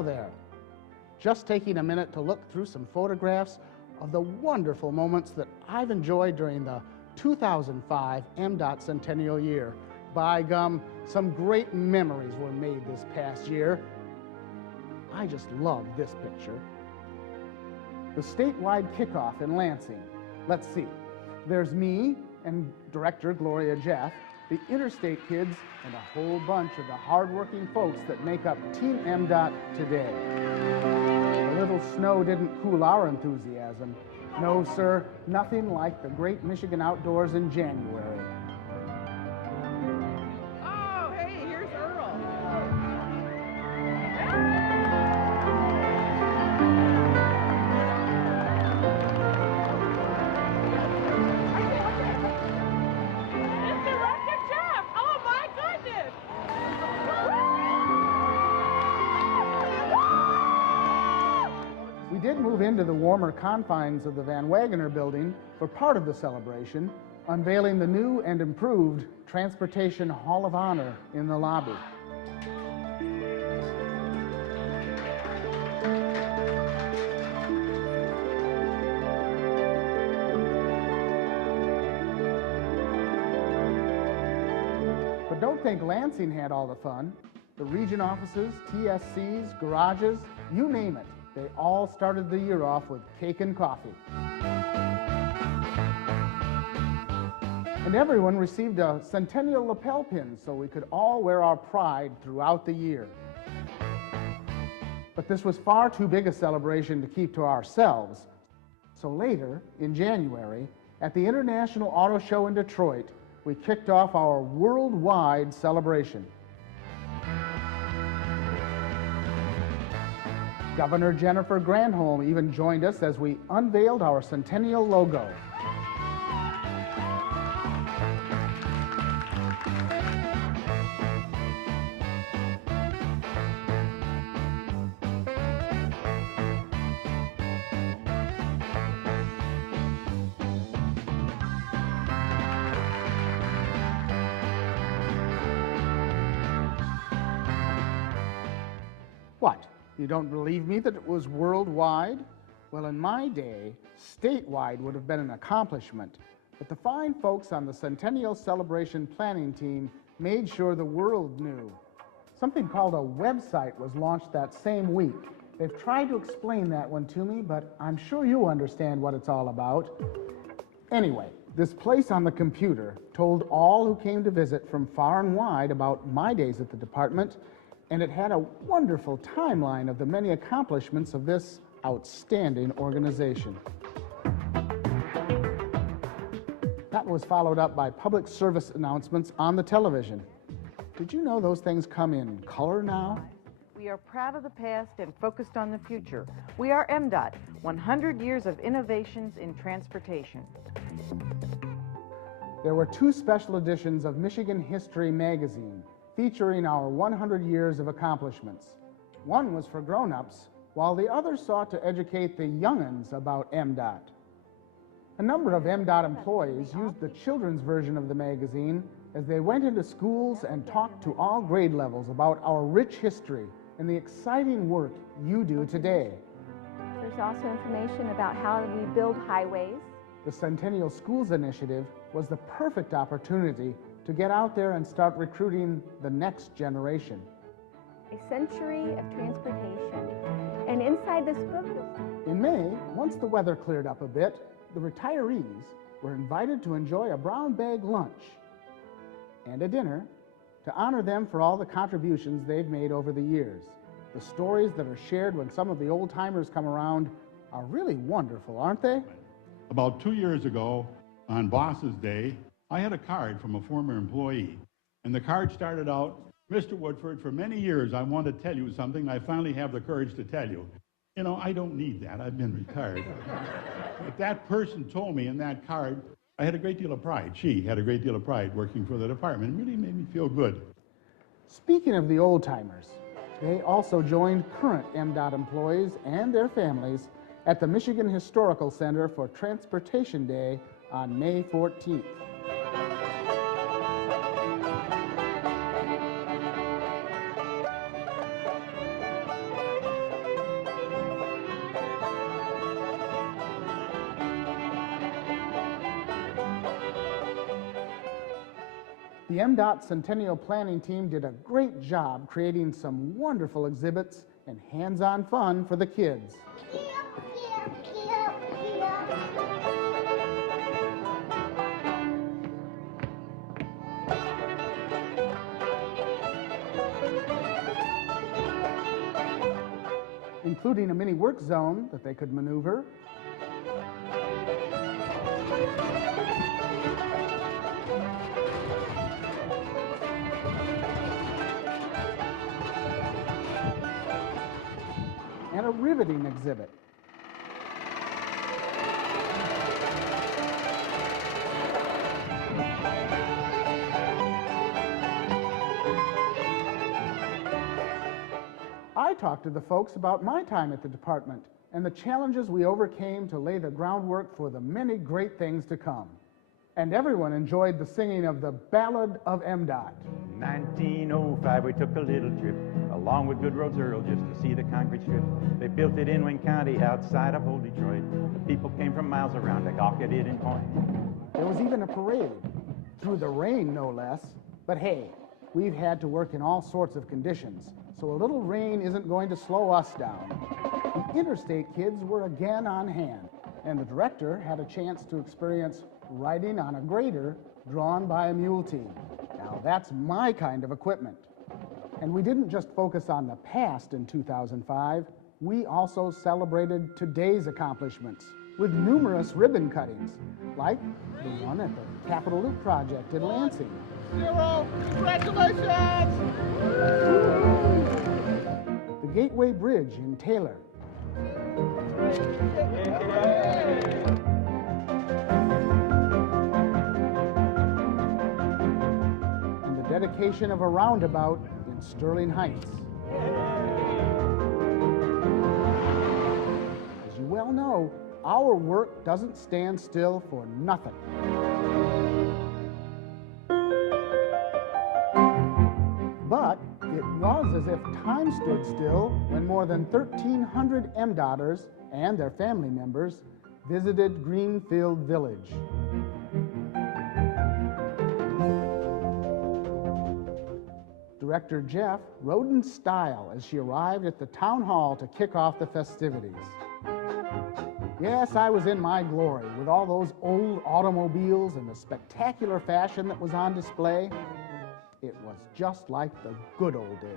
Hello there. Just taking a minute to look through some photographs of the wonderful moments that I've enjoyed during the 2005 MDOT Centennial year. By gum, some great memories were made this past year. I just love this picture. The statewide kickoff in Lansing. Let's see. There's me and director Gloria Jeff, the Interstate kids, and a whole bunch of the hardworking folks that make up Team MDOT today. A little snow didn't cool our enthusiasm. No, sir, nothing like the great Michigan outdoors in January. Oh, hey, here's Earl. We did move into the warmer confines of the Van Wagoner building for part of the celebration, unveiling the new and improved Transportation Hall of Honor in the lobby. But don't think Lansing had all the fun. The region offices, TSCs, garages, you name it. They all started the year off with cake and coffee. And everyone received a Centennial lapel pin so we could all wear our pride throughout the year. But this was far too big a celebration to keep to ourselves. So later, in January, at the International Auto Show in Detroit, we kicked off our worldwide celebration. Governor Jennifer Granholm even joined us as we unveiled our Centennial logo. What? You don't believe me that it was worldwide? Well, in my day, statewide would have been an accomplishment. But the fine folks on the Centennial Celebration Planning Team made sure the world knew. Something called a website was launched that same week. They've tried to explain that one to me, but I'm sure you understand what it's all about. Anyway, this place on the computer told all who came to visit from far and wide about my days at the department, and it had a wonderful timeline of the many accomplishments of this outstanding organization. That was followed up by public service announcements on the television. Did you know those things come in color now? We are proud of the past and focused on the future. We are MDOT, 100 years of innovations in transportation. There were two special editions of Michigan History magazine, featuring our 100 years of accomplishments. One was for grown-ups, while the other sought to educate the young'uns about MDOT. A number of MDOT employees used the children's version of the magazine as they went into schools and talked to all grade levels about our rich history and the exciting work you do today. There's also information about how we build highways. The Centennial Schools Initiative was the perfect opportunity to get out there and start recruiting the next generation. A century of transportation. And inside this book... In May, once the weather cleared up a bit, the retirees were invited to enjoy a brown bag lunch and a dinner to honor them for all the contributions they've made over the years. The stories that are shared when some of the old-timers come around are really wonderful, aren't they? About 2 years ago, on Boss's Day, I had a card from a former employee, and the card started out, "Mr. Woodford, for many years I want to tell you something, and I finally have the courage to tell you. You know, I don't need that. I've been retired." But that person told me in that card, I had a great deal of pride. She had a great deal of pride working for the department. It really made me feel good. Speaking of the old-timers, they also joined current MDOT employees and their families at the Michigan Historical Center for Transportation Day on May 14th. The MDOT Centennial Planning Team did a great job creating some wonderful exhibits and hands-on fun for the kids. Including a mini work zone that they could maneuver, and a riveting exhibit. I talked to the folks about my time at the department and the challenges we overcame to lay the groundwork for the many great things to come. And everyone enjoyed the singing of the Ballad of MDOT. 1905, we took a little trip along with Good Roads Earl just to see the concrete strip. They built it in Wayne County outside of old Detroit. The people came from miles around to gawk at it in point. There was even a parade, through the rain no less. But hey, we've had to work in all sorts of conditions, so a little rain isn't going to slow us down. The interstate kids were again on hand, and the director had a chance to experience riding on a grader drawn by a mule team. Now that's my kind of equipment. And we didn't just focus on the past in 2005, we also celebrated today's accomplishments with numerous ribbon cuttings, like the one at the Capitol Loop Project in Lansing. Zero, congratulations! The Gateway Bridge in Taylor. And the dedication of a roundabout in Sterling Heights. As you well know, our work doesn't stand still for nothing. But it was as if time stood still when more than 1,300 MDOTers and their family members visited Greenfield Village. Director Jeff rode in style as she arrived at the town hall to kick off the festivities. Yes, I was in my glory with all those old automobiles and the spectacular fashion that was on display. It was just like the good old days.